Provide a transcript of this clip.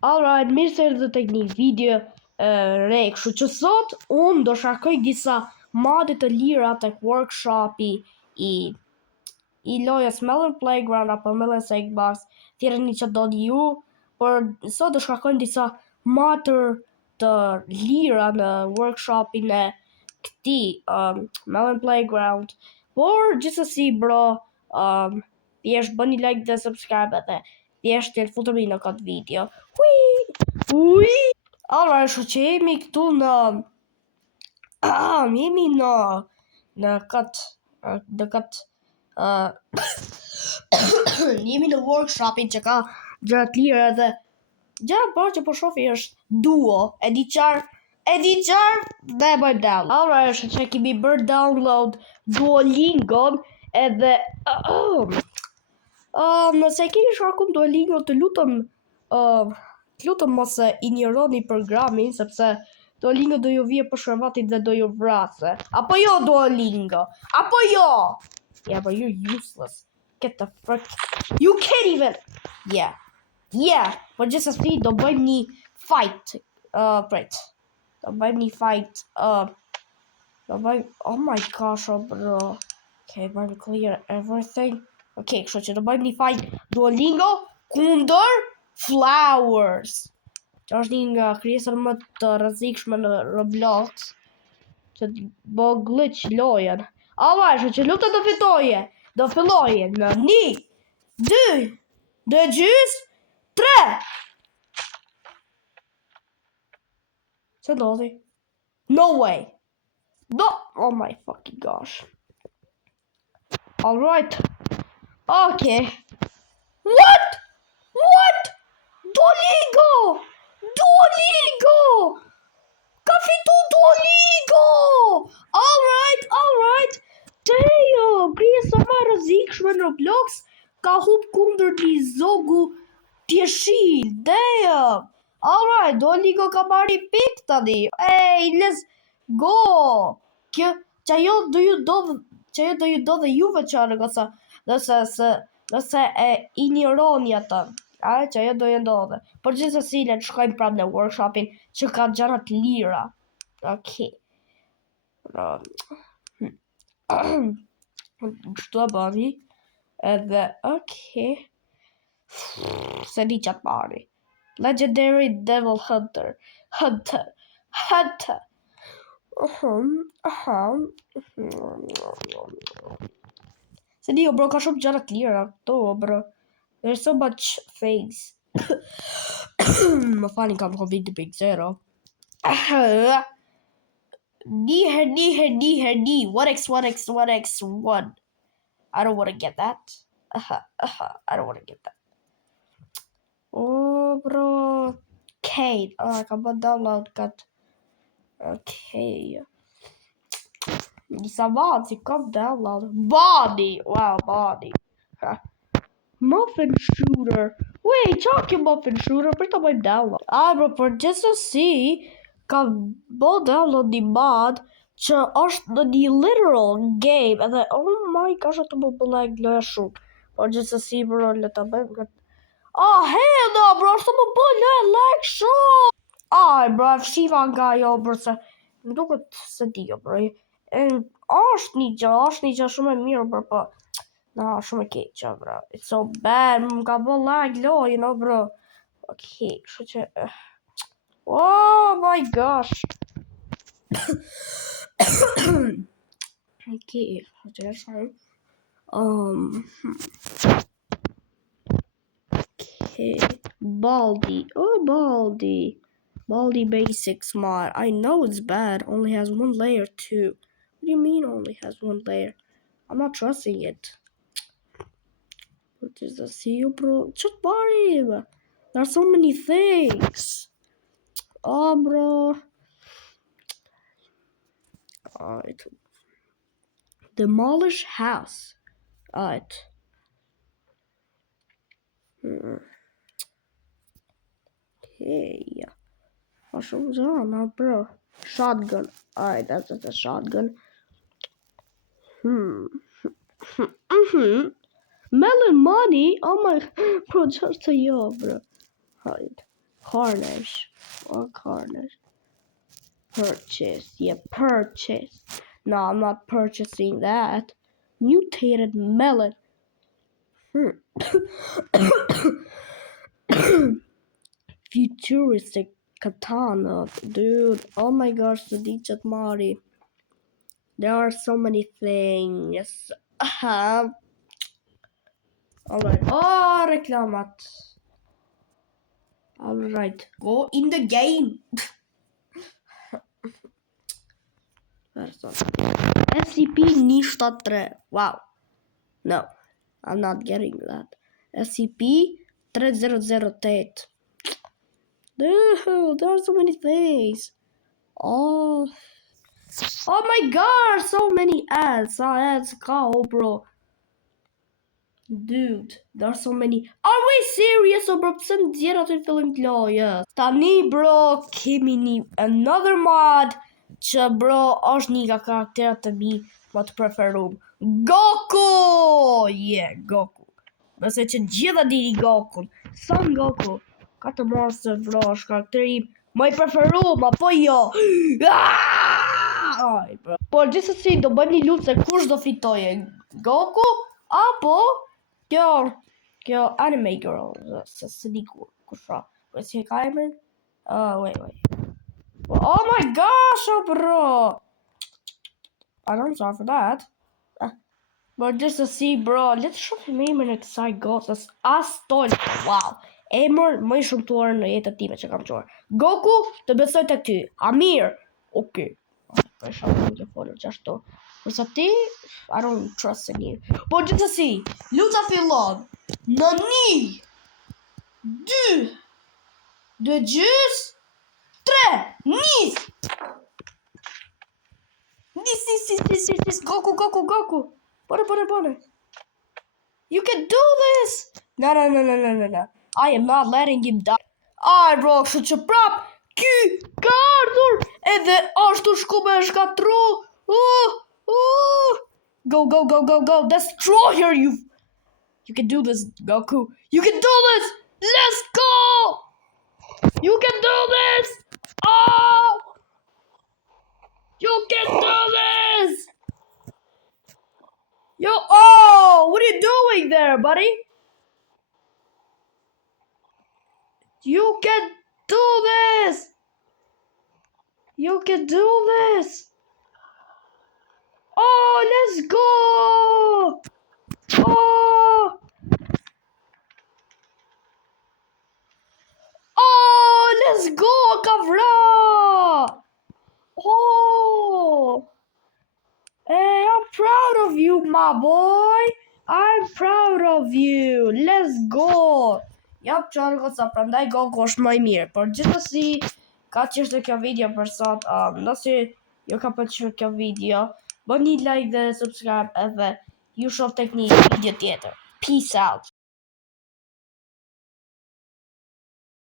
Alright, mirë se erdhët tek një video re, kështu që sot unë do shkarkoj disa mode të lira tek workshopi i lojës Melon Playground apo Melon Sandbox, thjerrni që doni ju, por sot do shkarkojmë disa mode të lira në workshopin e këtij Melon Playground. Por gjithsesi bro, thjesht bëni like dhe subscribe edhe thjesht të futemi në këtë video. Ui! Alright, kështu që jemi këtu në jemi në jemi në workshopin që ka gjëra të lira dhe gjëra parë që po shofi është Duo, e di qarë dhe e bëjmë download. Alright, kështu që kemi bërë download Duolingon edhe nëse keni shkarkuar Duolingo të lutem mos e injoroni programin sepse Duolingo do ju vije për shërbatit dhe do ju vrasë. Apo jo Duolingo? Apo jo? Yeah, but you're useless. Get the frick. You can't even. Yeah. Por gjithsesi do bëjmë një fight. Do bëjmë një fight. Oh my gosh, bro. Okay, bëjmë clear everything. Okay, kështu që do bëjmë një fight Duolingo kundër Flowers. Që është një nga krijesat më të rrezikshme në Roblox, që bë glitch lojën. Alright, që lutem të fitoje. Do filloje në 1, 2, 3. Se ndodhi? No way. No. Oh my fucking gosh. Alright. Okay. What? Duolingo! Ka fitu Duolingo! Alright. Damn, krijesa më e rrezikshme në Roblox ka hub kundër një zogu tjeshil. Damn. Alright, Duolingo ka marri pik tani. Hey, let's go. Çajo do ju do dhe juve çfarë nëse e injoroni atë. Që ajo do ju ndodhe. Por gjithsesi le të shkojmë prapë në workshopin që ka gjëra të lira. Okay. Kështu e bëni. Edhe okay. Se di çat marri. Legendary Devil Hunter. Se di bro, ka shumë gjëra të lira këto bro. There's so much things. Më falni, kam Covid 2.0. D. 1x1x1x1. I don't want to get that. I don't want to get that. Oh, bro. Kate. I can put download cut. Okay. Disa vazi kam download. Body. Wow, body. Muffin Shooter. Wait, talking Muffin Shooter, për të bëjmë download. Bro, për gjithsesi ka bë download një mod që është në një literal game edhe oh my gosh, ato më bëllaj loja shumë. Por gjithsesi bro, le ta bëjmë këtë. Hell no, bro, është më bëllaj like shumë. Bro, fshiva nga jo, bro, se më duket se di jo, bro. Është një gjë shumë e mirë, bro, po shumë e keqe, bro. It's so bad. Më ka bë lag loj, bro. Okay, kështu që oh my gosh. Okay, kështu që okay. Baldi. Baldi Basics mod. I know it's bad. Only has one layer too. What do you mean only has one layer? I'm not trusting it. What is the CEO bro? Just body. There are so many things. Bro. Alright. Demolish house. Alright. Okay. What's on now, bro? Shotgun. Alright, that's just a shotgun. Melon money? Oh my, bro, just a yo, bro. Alright. Carnage. Or Carnage. Purchase. Yeah, purchase. No, I'm not purchasing that. Mutated melon. Futuristic katana. Dude, oh my gosh, the digit Mari. There are so many things. Alright. Oh, reklamat. Alright. Go in the game. SCP-173. Wow. No, I'm not getting that. SCP-3008. Dude, there are so many things. Oh my god, so many ads. Ads, go, bro. Dude, there are so many. Are we serious, bro? Sen djera të fillim të lojës. Tani, bro, kemi another mod që, bro, është një nga karakterat të mi më të preferum. Goku! Yeah, Goku. Nëse që gjitha dini Goku. Son Goku. Ka të monster, bro, është karakteri më i preferum, apo jo? Aj, bro. Por gjithsesi do bëjmë një lutë se kush do fitoje. Goku apo kjo anime girl, se di kush ra. Po si e ka emrin? Wait. Oh my gosh, bro. I'm sorry for that. But just to see, bro, let's show him emrin e kësaj gocës. Astol. Wow. Emër më i shumtuar në jetën time që kam quar. Goku, të besoj tek ty. Amir. Okay. Po shoh të folur çashtu. Përsa ti, I don't trust in you. Por gjithsesi, luta fillon në 1, 2, 2 gjys, 3, nis! Nis, Goku. Bone. You can do this! No. I am not letting him die. Ai, bro, kështu që prap, ky ka ardhur, edhe ashtu shku me shkatru. Go. Destroyer, you can do this, Goku. You can do this! Let's go! You can do this! Oh! You can do this! What are you doing there, buddy? You can do this! You can do this! Oh, let's go! Oh, let's go, Kavra! Hey, I'm proud of you, my boy. I'm proud of you. Let's go. Jap qarë goca, prandaj Goku është më i mirë. Por gjithsesi, ka qeshtë kjo video për sot. Nëse ju ka pëlqyer kjo video, bëni like dhe subscribe edhe ju shoh tek një video tjetër. Peace out.